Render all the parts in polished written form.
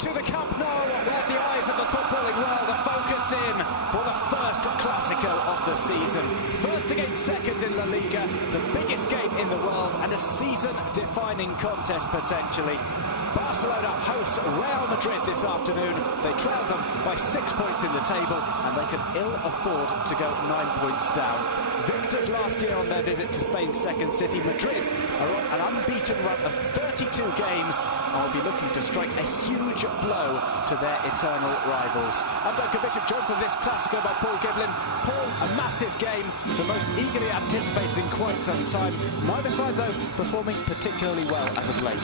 to the Camp Nou, where the eyes of the footballing world are focused in for the first Clásico of the season. First against second in La Liga, the biggest game in the world and a season-defining contest potentially. Barcelona host Real Madrid this afternoon. They trail them by 6 points in the table and they can ill afford to go 9 points down. Victors last year on their visit to Spain's second city, Madrid are on an unbeaten run of 32 games and will be looking to strike a huge blow to their eternal rivals. I'm Duncan Bishop, joined for this Clásico by Paul Giblin. Paul, a massive game, the most eagerly anticipated in quite some time. Neither side, though, performing particularly well as of late.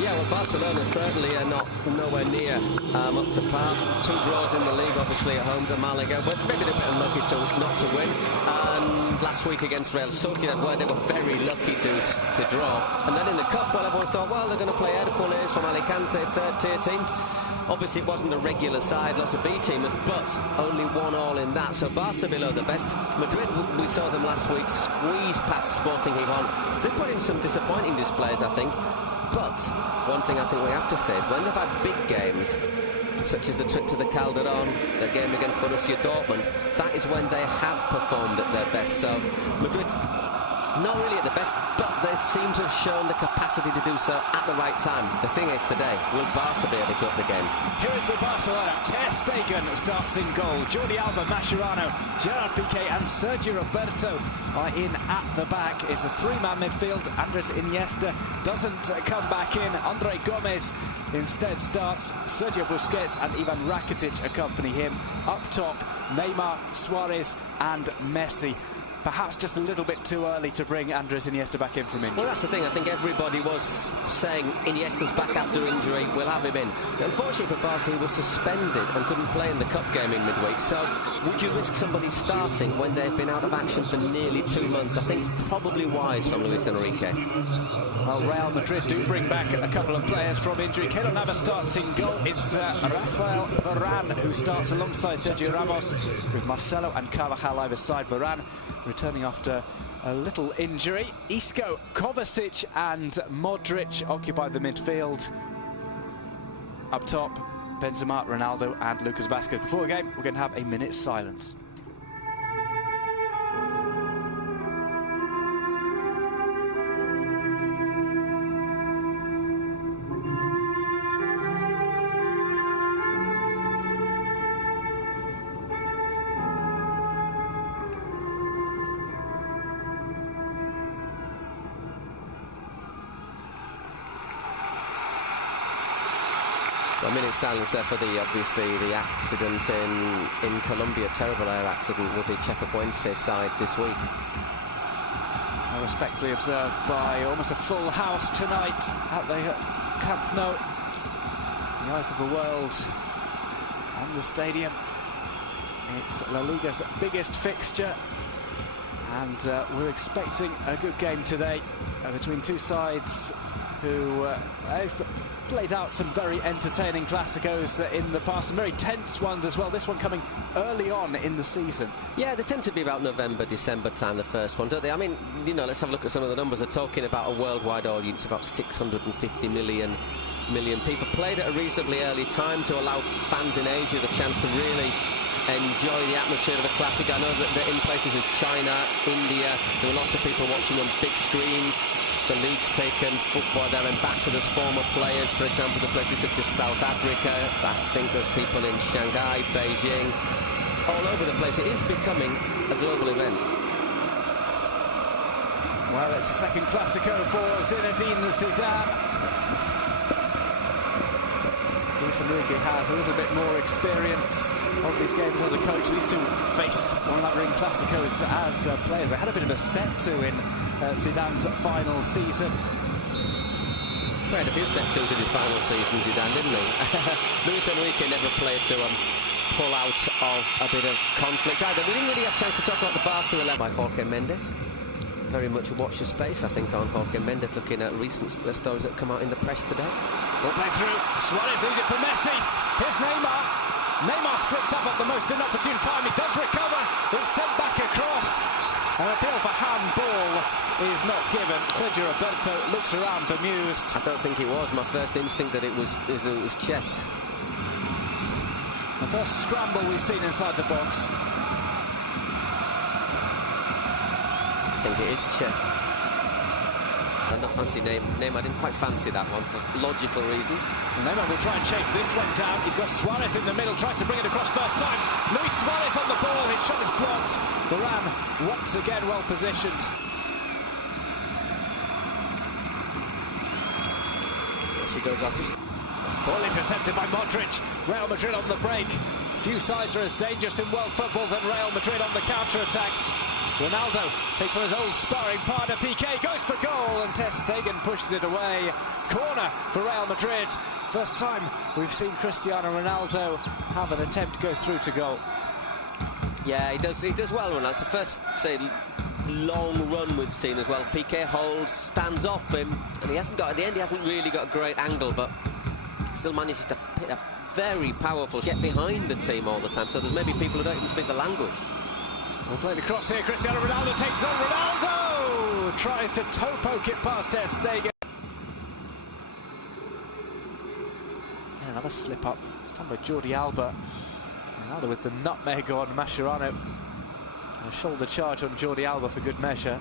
Yeah, well, Barcelona certainly are nowhere near up to par. 2 draws in the league, obviously at home to Malaga, but maybe they're a bit unlucky not to win. And last week against Real Sociedad, where they were very lucky to draw. And then in the Cup, well, everyone thought, well, they're going to play Hércules from Alicante, third-tier team. Obviously, it wasn't a regular side, lots of B-teamers, but only 1-1 in that. So Barca below the best. Madrid, we saw them last week squeeze past Sporting Gijón. They put in some disappointing displays, I think. But one thing I think we have to say is when they've had big games, such as the trip to the Calderón, the game against Borussia Dortmund, that is when they have performed at their best. So Madrid, not really at the best, but they seem to have shown the capacity to do so at the right time. The thing is today, will Barca be able to up the game? Here is the Barcelona. Ter Stegen starts in goal. Jordi Alba, Mascherano, Gerard Piqué and Sergio Roberto are in at the back. It's a 3-man midfield. Andres Iniesta doesn't come back in. Andre Gomez instead starts. Sergio Busquets and Ivan Rakitic accompany him. Up top, Neymar, Suarez and Messi. Perhaps just a little bit too early to bring Andres Iniesta back in from injury. Well, that's the thing. I think everybody was saying Iniesta's back after injury, we'll have him in. But unfortunately for Barca, he was suspended and couldn't play in the Cup game in midweek. So would you risk somebody starting when they've been out of action for nearly 2 months? I think it's probably wise from Luis Enrique. Well, Real Madrid do bring back a couple of players from injury. Keylor Navas starts in goal. It's Rafael Varane who starts alongside Sergio Ramos with Marcelo and Carvajal either side. Varane returning after a little injury. Isco, Kovacic and Modric occupy the midfield. Up top, Benzema, Ronaldo and Lucas Vázquez. Before the game, we're going to have a minute's silence. A minute's silence there for obviously the accident in Colombia, terrible air accident with the Chapecoense side this week. Respectfully observed by almost a full house tonight at the Camp Nou. The eyes of the world on the stadium. It's La Liga's biggest fixture and we're expecting a good game today between two sides who have played out some very entertaining Clásicos in the past, some very tense ones as well. This one coming early on in the season. Yeah, they tend to be about November, December time, the first one, don't they? I mean, you know, let's have a look at some of the numbers. They're talking about a worldwide audience, about 650 million people. Played at a reasonably early time to allow fans in Asia the chance to really enjoy the atmosphere of a classic. I know that in places as China, India, there were lots of people watching on big screens. The league's taken football, their ambassadors, former players, for example, to places such as South Africa. I think there's people in Shanghai, Beijing, all over the place. It is becoming a global event. Well, it's the second Clásico for Zinedine Zidane. Luis Enrique has a little bit more experience of these games as a coach. These two faced one another in Clásicos as players. They had a bit of a set-to in Zidane's final season. He had a few set-tos in his final season, Zidane, didn't he? Luis Enrique never played to pull out of a bit of conflict either. We didn't really have a chance to talk about the Barca 11 by Jorge Mendes. Very much a watch the space, I think, on Jorge Mendes, looking at recent stories that have come out in the press today. Ball play through. Suarez leaves it for Messi. Here's Neymar. Neymar slips up at the most inopportune time. He does recover. It's sent back across. An appeal for handball is not given. Sergio Roberto looks around bemused. I don't think it was. My first instinct that it was chest. First scramble we've seen inside the box. I think it is Chet. Not fancy name. I didn't quite fancy that one for logical reasons. Neymar will try and chase this one down. He's got Suarez in the middle, tries to bring it across first time. Luis Suarez on the ball, his shot is blocked. Varane once again well positioned. She goes off just... Ball intercepted by Modric. Real Madrid on the break. Few sides are as dangerous in world football than Real Madrid on the counter-attack. Ronaldo takes on his old sparring partner, Piqué, goes for goal, and Ter Stegen pushes it away. Corner for Real Madrid. First time we've seen Cristiano Ronaldo have an attempt go through to goal. Yeah, he does well, Ronaldo. It's the first, say, long run we've seen as well. Piqué holds, stands off him, and he hasn't got, at the end, he hasn't really got a great angle, but still manages to hit a very powerful, get behind the team all the time. So there's maybe people who don't even speak the language. We'll play the cross here. Cristiano Ronaldo takes on Ronaldo! Tries to toe poke it past Ter Stegen. Again, another slip up. This time by Jordi Alba. Ronaldo with the nutmeg on Mascherano. And a shoulder charge on Jordi Alba for good measure.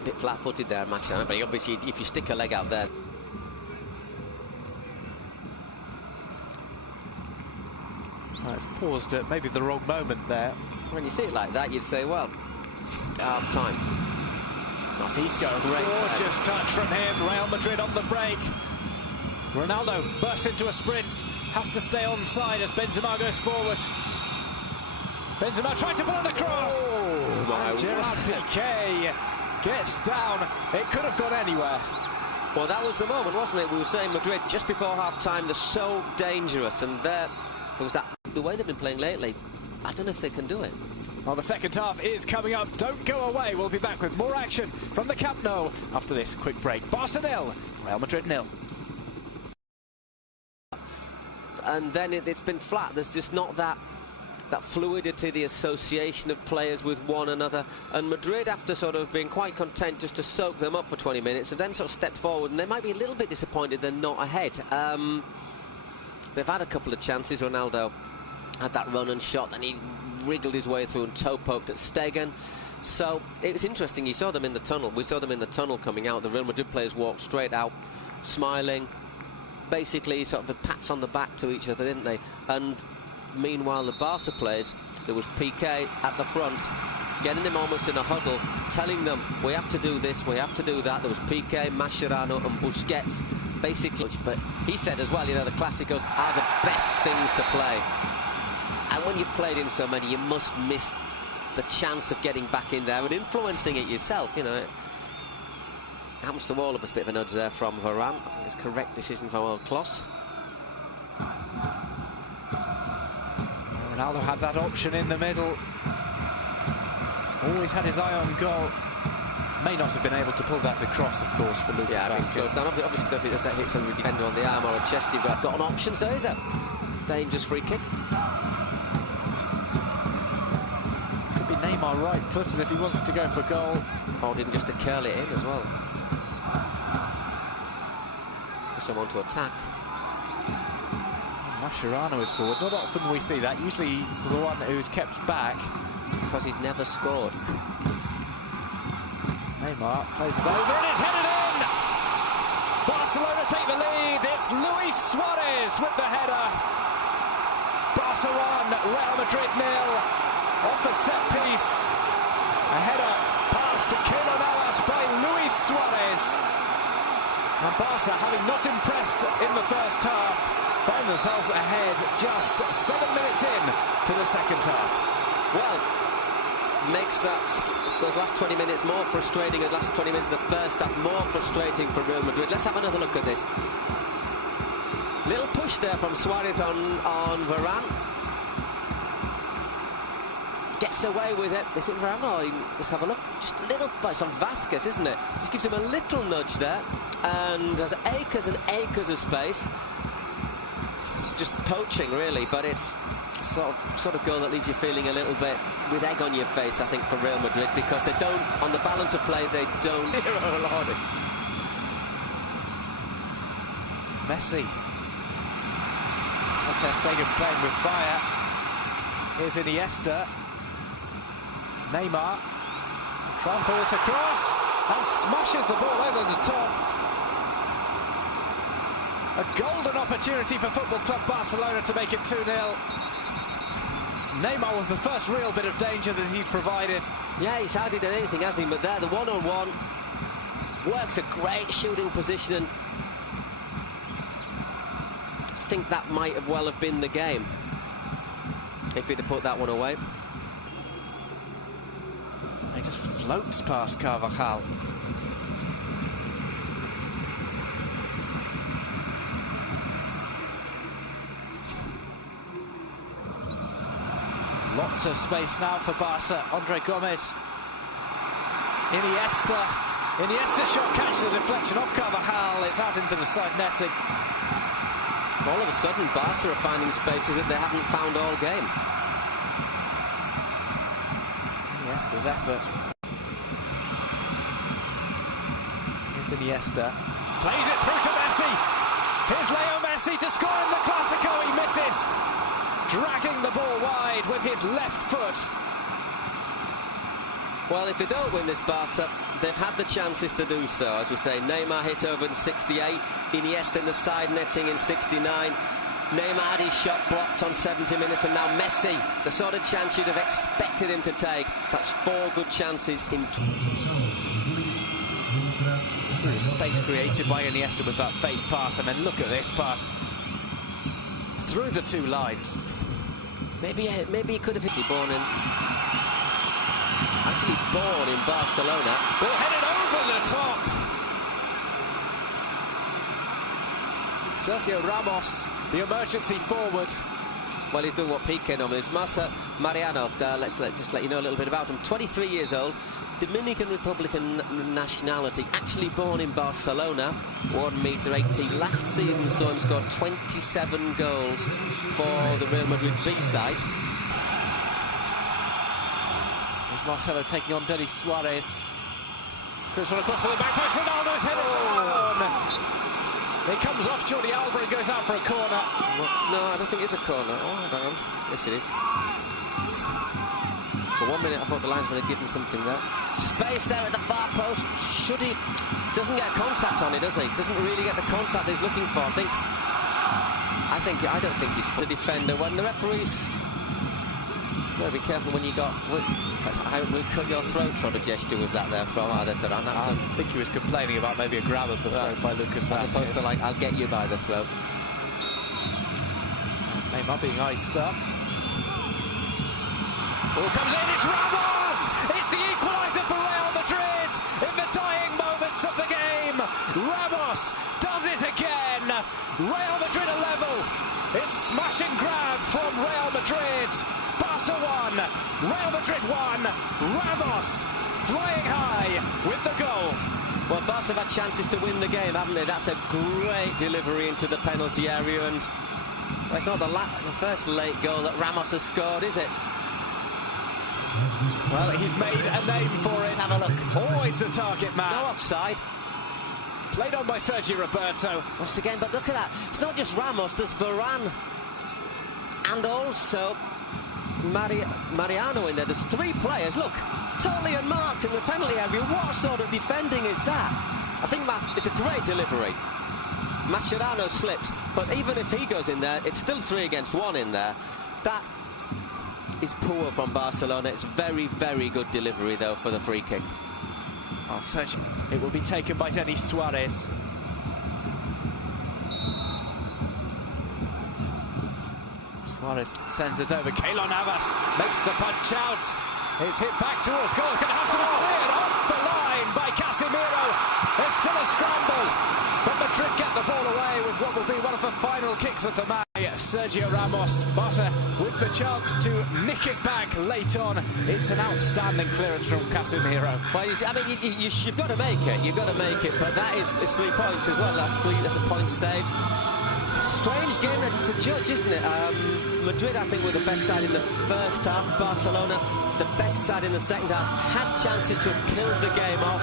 A bit flat-footed there, Mascherano, but obviously if you stick a leg out there. Well, it's paused at maybe the wrong moment there. When you see it like that, you'd say, well, half time. He's got a gorgeous touch from him. Real Madrid on the break. Ronaldo bursts into a sprint, has to stay onside as Benzema goes forward. Benzema trying to put it across. Oh, and Gerard Piqué gets down. It could have gone anywhere. Well, that was the moment, wasn't it? We were saying Madrid just before half-time, they're so dangerous, and there was that, the way they've been playing lately, I don't know if they can do it. Well, the second half is coming up. Don't go away. We'll be back with more action from the Camp Nou after this quick break. Barca 0, Real Madrid 0. And then it's been flat. There's just not that fluidity, the association of players with one another. And Madrid, after sort of being quite content just to soak them up for 20 minutes, have then sort of stepped forward, and they might be a little bit disappointed they're not ahead. They've had a couple of chances. Ronaldo had that run and shot, and he wriggled his way through and toe-poked at Stegen. So it was interesting. You saw them in the tunnel. We saw them in the tunnel coming out. The Real Madrid players walked straight out, smiling. Basically, sort of pats on the back to each other, didn't they? And meanwhile, the Barca players, there was Piqué at the front, getting them almost in a huddle, telling them, we have to do this, we have to do that. There was Piqué, Mascherano and Busquets, basically. But he said as well, you know, the Clásicos are the best things to play. And when you've played in so many, you must miss the chance of getting back in there and influencing it yourself, you know. It happens to all of us. Bit of a nudge there from Varane. I think it's a correct decision from Old Kloss. Ronaldo had that option in the middle. Always had his eye on goal. May not have been able to pull that across, of course, for Lucas Vázquez. So obviously, if it does that hit somebody defender on the arm or a chest, you've got an option. So is a dangerous free kick. Could be Neymar right-footed if he wants to go for goal. Or didn't just to curl it in as well. For someone to attack. Mascherano is forward. Not often we see that. Usually he's the one who's kept back. Because he's never scored. Neymar plays it over and it's headed in! Barcelona take the lead. It's Luis Suarez with the header. Barca 1, Real Madrid 0. Off a set piece. A header pass to Keylor Navas by Luis Suarez. And Barca, having not impressed in the first half, find themselves ahead just 7 minutes in to the second half. Well, makes those last 20 minutes more frustrating, and last 20 minutes of the first half more frustrating for Real Madrid. Let's have another look at this. Little push there from Suarez on Varane. Gets away with it. Is it Varane? Oh, let's have a look. Just a little, but it's on Vázquez, isn't it? Just gives him a little nudge there, and there's acres and acres of space. It's just poaching, really, but it's sort of goal that leaves you feeling a little bit with egg on your face, I think, for Real Madrid, because they don't, on the balance of play, they don't. Messi. Ter Stegen playing with fire. Here's Iniesta. Neymar tramples across and smashes the ball over the top. A golden opportunity for Football Club Barcelona to make it 2-0. Neymar with the first real bit of danger that he's provided. Yeah, he's hardly done anything, hasn't he? But there, the one-on-one works a great shooting position, and I think that might have well have been the game if he'd have put that one away. He just floats past Carvajal. Lots of space now for Barca. Andre Gomez. Iniesta shot catches the deflection off Carvajal. It's out into the side netting. All of a sudden, Barca are finding spaces that they haven't found all game. Iniesta's effort. Here's Iniesta. Plays it through to Messi. Here's Leo Messi to score in the Clásico. He misses. Dragging the ball wide with his left foot. Well, if they don't win this, Barca, they've had the chances to do so. As we say, Neymar hit over in 68, Iniesta in the side netting in 69. Neymar had his shot blocked on 70 minutes, and now Messi, the sort of chance you'd have expected him to take. That's 4 good chances in... Space created by Iniesta with that fake pass, and then look at this pass through the 2 lines. Maybe he could have born in Barcelona. Ball headed over the top. Sergio Ramos, the emergency forward. Well, he's doing what Piqué normally does. Mariano, let's just let you know a little bit about him. 23 years old, Dominican Republican nationality, actually born in Barcelona, 1 metre 80. Last season saw him score 27 goals for the Real Madrid B side. There's Marcelo taking on Denis Suarez. Chris one across to the back post. Ronaldo's headed down. It comes off Jordi Alba and goes out for a corner. No, I don't think it's a corner. Oh, hang on. Yes, it is. For 1 minute, I thought the linesman had given something there. Space there at the far post. Should he? Doesn't get contact on it, does he? Doesn't really get the contact he's looking for. I don't think he's the defender. When the referees... You've got to be careful when you got... I will cut your throat sort of gesture was that there from? I think he was complaining about maybe a grab of the throat by Lucas Vázquez. As opposed to like, I'll get you by the throat. Neymar being iced up. Ball comes in, it's Ramos! It's the equaliser for Real Madrid in the dying moments of the game. Ramos does it again. Real Madrid are level. It's smash and grab from Real Madrid. Barca 1, Real Madrid 1. Ramos flying high with the goal. Well, Barca have had chances to win the game, haven't they? That's a great delivery into the penalty area, and well, it's not the first late goal that Ramos has scored, is it? Well, he's made a name for it. Let's have a look. Always the target man. No offside. Played on by Sergio Roberto. Once again, but look at that. It's not just Ramos, there's Varane. And also Mariano in there. There's 3 players. Look, totally unmarked in the penalty area. What sort of defending is that? I think it's a great delivery. Mascherano slips, but even if he goes in there, it's still 3 against 1 in there. That is poor from Barcelona. It's very, very good delivery, though, for the free kick. Oh, it will be taken by Denis Suarez. Suarez sends it over. Keylor Navas makes the punch out. It's hit back towards goal. It's going to have to be cleared off the line by Casemiro. There's still a scramble, but Madrid get the ball away with what will be one of the final kicks of the match. Sergio Ramos, Barca with the chance to nick it back late on. It's an outstanding clearance from Casemiro. Well, I mean, you've got to make it. You've got to make it, but it's 3 points as well. That's a point saved. Strange game to judge, isn't it? Madrid, I think, were the best side in the first half. Barcelona, the best side in the second half. Had chances to have killed the game off.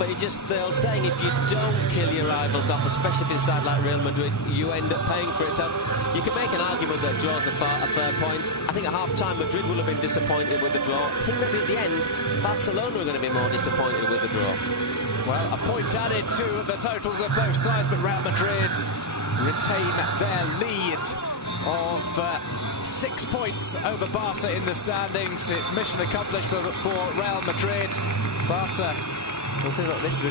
but the old saying, if you don't kill your rivals off, especially if it's a side like Real Madrid, you end up paying for it. So you can make an argument that draws a fair point. I think at half-time Madrid will have been disappointed with the draw. I think maybe at the end Barcelona are going to be more disappointed with the draw. Well, a point added to the totals of both sides, but Real Madrid retain their lead of 6 points over Barca in the standings. It's mission accomplished for Real Madrid. Barca, I think this is a